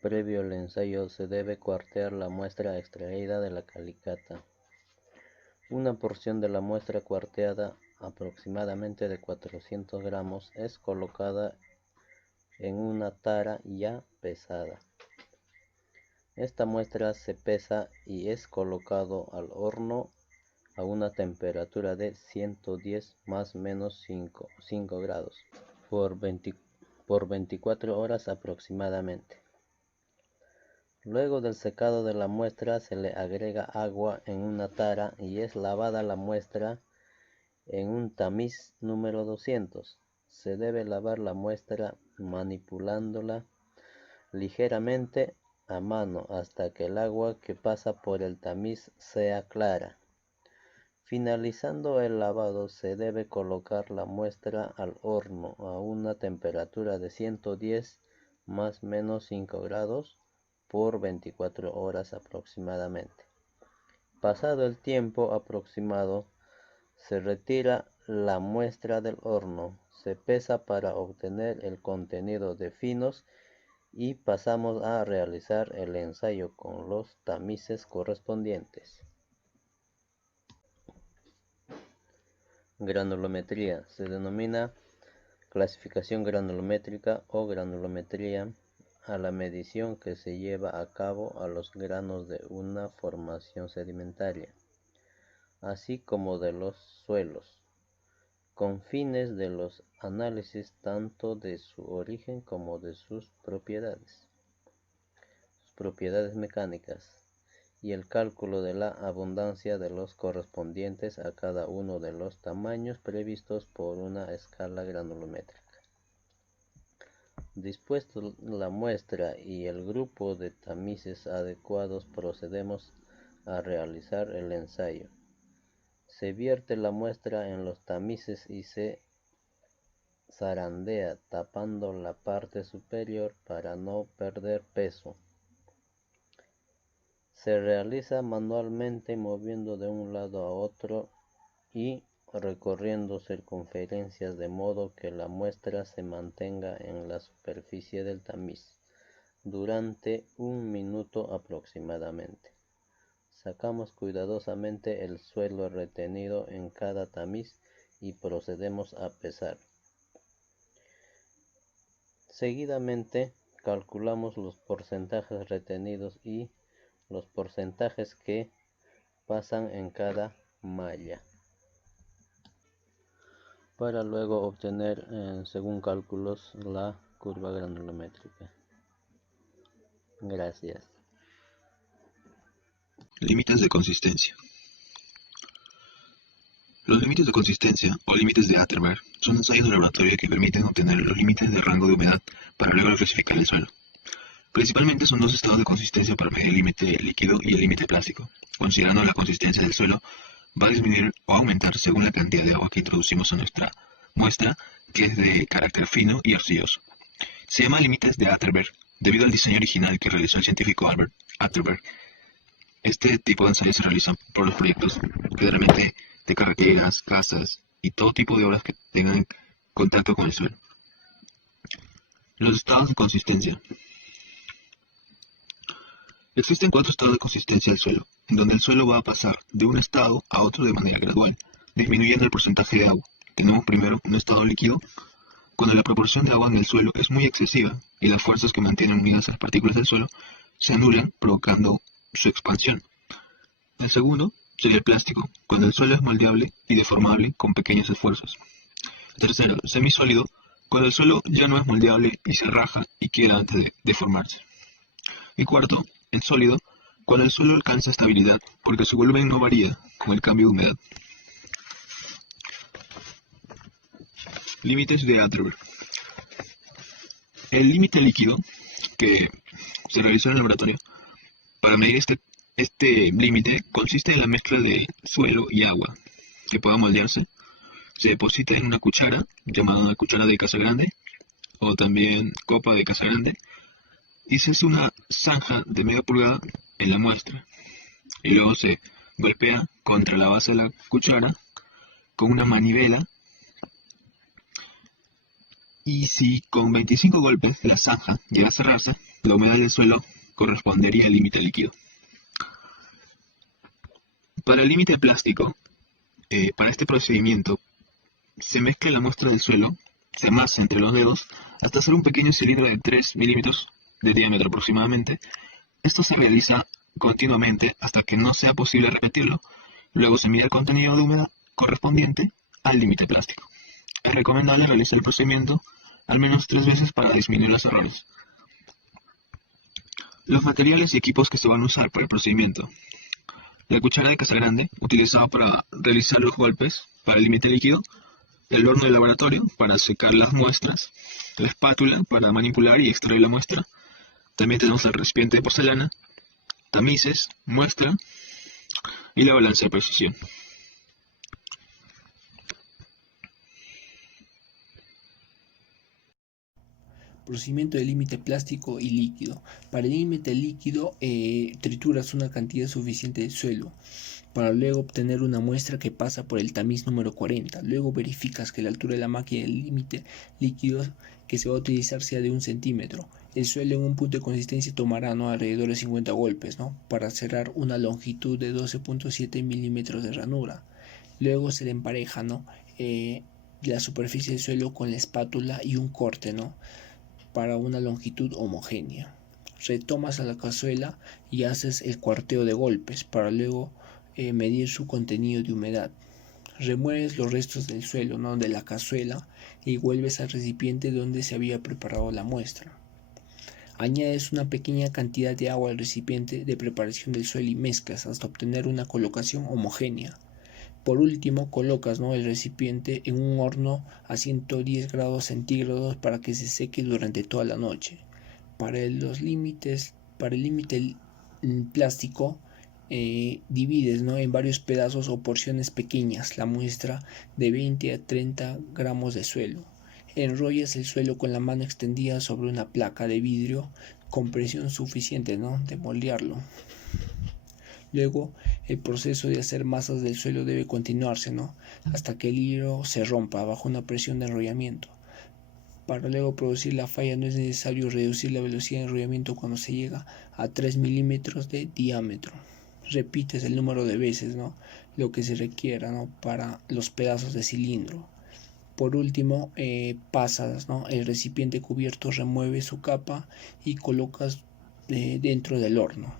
Previo al ensayo se debe cuartear la muestra extraída de la calicata. Una porción de la muestra cuarteada, aproximadamente de 400 gramos, es colocada en una tara ya pesada. Esta muestra se pesa y es colocado al horno a una temperatura de 110 más menos 5 grados por 24 horas aproximadamente. Luego del secado de la muestra se le agrega agua en una tara y es lavada la muestra en un tamiz número 200. Se debe lavar la muestra manipulándola ligeramente a mano hasta que el agua que pasa por el tamiz sea clara. Finalizando el lavado se debe colocar la muestra al horno a una temperatura de 110 más menos 5 grados por 24 horas aproximadamente. Pasado el tiempo aproximado, se retira la muestra del horno, se pesa para obtener el contenido de finos y pasamos a realizar el ensayo con los tamices correspondientes. Granulometría. Se denomina clasificación granulométrica o granulometría a la medición que se lleva a cabo a los granos de una formación sedimentaria, así como de los suelos, con fines de los análisis tanto de su origen como de sus propiedades mecánicas, y el cálculo de la abundancia de los correspondientes a cada uno de los tamaños previstos por una escala granulométrica. Dispuesto la muestra y el grupo de tamices adecuados, procedemos a realizar el ensayo. Se vierte la muestra en los tamices y se zarandea tapando la parte superior para no perder peso. Se realiza manualmente moviendo de un lado a otro y recorriendo circunferencias de modo que la muestra se mantenga en la superficie del tamiz durante 1 minuto aproximadamente. Sacamos cuidadosamente el suelo retenido en cada tamiz y procedemos a pesar. Seguidamente calculamos los porcentajes retenidos y los porcentajes que pasan en cada malla, para luego obtener, según cálculos, la curva granulométrica. Gracias. Límites de consistencia. Los límites de consistencia, o límites de Atterberg, son ensayos de laboratorio que permiten obtener los límites de rango de humedad para luego clasificar el suelo. Principalmente son dos estados de consistencia para medir el límite líquido y el límite plástico. Considerando la consistencia del suelo, va a disminuir o aumentar según la cantidad de agua que introducimos en nuestra muestra, que es de carácter fino y arcilloso. Se llama límites de Atterberg debido al diseño original que realizó el científico Albert Atterberg. Este tipo de ensayos se realizan por los proyectos generalmente de carreteras, casas y todo tipo de obras que tengan contacto con el suelo. Los estados de consistencia. Existen 4 estados de consistencia del suelo, en donde el suelo va a pasar de un estado a otro de manera gradual, disminuyendo el porcentaje de agua. Tenemos primero un estado líquido, cuando la proporción de agua en el suelo es muy excesiva y las fuerzas que mantienen unidas a las partículas del suelo se anulan, provocando su expansión. El segundo sería el plástico, cuando el suelo es moldeable y deformable con pequeños esfuerzos. Tercero, el semisólido, cuando el suelo ya no es moldeable y se raja y queda antes de deformarse. Y cuarto, el sólido, cuando el suelo alcanza estabilidad porque su volumen no varía con el cambio de humedad. Límites de Atterberg. El límite líquido que se realizó en el laboratorio para medir este límite consiste en la mezcla de suelo y agua que pueda moldearse. Se deposita en una cuchara llamada una cuchara de Casagrande o también copa de Casagrande y se hace una zanja de media pulgada en la muestra y luego se golpea contra la base de la cuchara con una manivela, y si con 25 golpes la zanja llega a cerrarse, La humedad del suelo correspondería al límite líquido. Para el límite plástico, para este procedimiento, se mezcla la muestra del suelo, se amasa entre los dedos hasta hacer un pequeño cilindro de 3 milímetros de diámetro aproximadamente. Esto se realiza continuamente hasta que no sea posible repetirlo. Luego se mide el contenido de humedad correspondiente al límite plástico. Es recomendable realizar el procedimiento al menos 3 veces para disminuir los errores. Los materiales y equipos que se van a usar para el procedimiento. La cuchara de caza grande, utilizada para realizar los golpes para el límite líquido. El horno de laboratorio para secar las muestras. La espátula para manipular y extraer la muestra. También tenemos el recipiente de porcelana, tamices, muestra y la balanza de precisión. Procedimiento de límite plástico y líquido. Para el límite líquido, trituras una cantidad suficiente de suelo para luego obtener una muestra que pasa por el tamiz número 40. Luego verificas que la altura de la máquina del límite líquido que se va a utilizar sea de 1 centímetro. El suelo en un punto de consistencia tomará, ¿no?, alrededor de 50 golpes, ¿no?, para cerrar una longitud de 12.7 milímetros de ranura. Luego se le empareja, ¿no?, la superficie del suelo con la espátula y un corte, ¿no?, para una longitud homogénea. Retomas a la cazuela y haces el cuarteo de golpes para luego medir su contenido de humedad. Remueves los restos del suelo, ¿no?, de la cazuela y vuelves al recipiente donde se había preparado la muestra. Añades una pequeña cantidad de agua al recipiente de preparación del suelo y mezclas hasta obtener una colocación homogénea. Por último, colocas, ¿no?, el recipiente en un horno a 110 grados centígrados para que se seque durante toda la noche. Para el límite plástico, divides, ¿no?, en varios pedazos o porciones pequeñas la muestra de 20 a 30 gramos de suelo. Enrollas el suelo con la mano extendida sobre una placa de vidrio con presión suficiente, ¿no?, de moldearlo. Luego, el proceso de hacer masas del suelo debe continuarse, ¿no?, hasta que el hilo se rompa bajo una presión de enrollamiento. Para luego producir la falla no es necesario reducir la velocidad de enrollamiento cuando se llega a 3 milímetros de diámetro. Repites el número de veces, ¿no?, lo que se requiera, ¿no?, para los pedazos de cilindro. Por último, pasas, ¿no?, el recipiente cubierto, remueves su capa y colocas dentro del horno.